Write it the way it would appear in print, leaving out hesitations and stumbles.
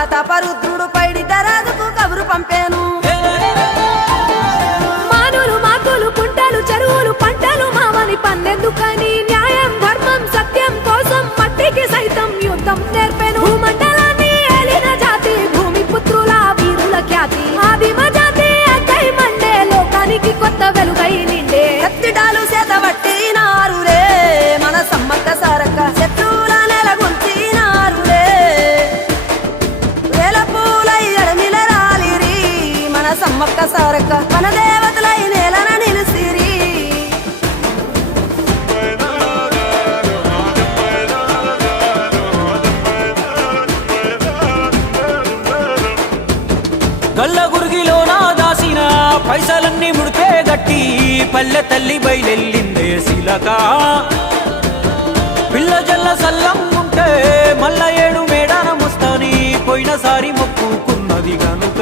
ప్రతాపరుద్రుడు పైడిత రాజుకు కబురు పంపాను. మానులు మాకులు కుంటలు చెరువులు పంటలు మావని పన్నెందుకని న్యాయం ధర్మం సత్యం కోసం మట్టికి సైతం యుద్ధం నేర్పెను. భూమండలాన్ని ఏలిన జాతి భూమి పుత్రుల వీరుల ఖ్యాతి ఆదిమ జాతి అక్కై మండే లోకానికి కొత్త వెలుగై నిండే. కత్తిడాలు చేతబట్టినారులే మన సమ్మక్క సారక్క శత్రువుల నెలగొల్చినారులే. వేల పూలై ఎడమిలరాలిరి మన సమ్మక్క సారక్క మన దేవతలై నేలన నిలిసిరి. గల్ల గురిగిలోన దాసిన పైసలన్నీ ముడిపే గట్టి పల్లె తల్లి బయలెల్లిందే శిలక. పిల్ల జల్ల సల్లం ఉంటే మల్ల ఏడు మేడాన ముస్తాని పోయినసారి మొక్కుకున్నది గనుక.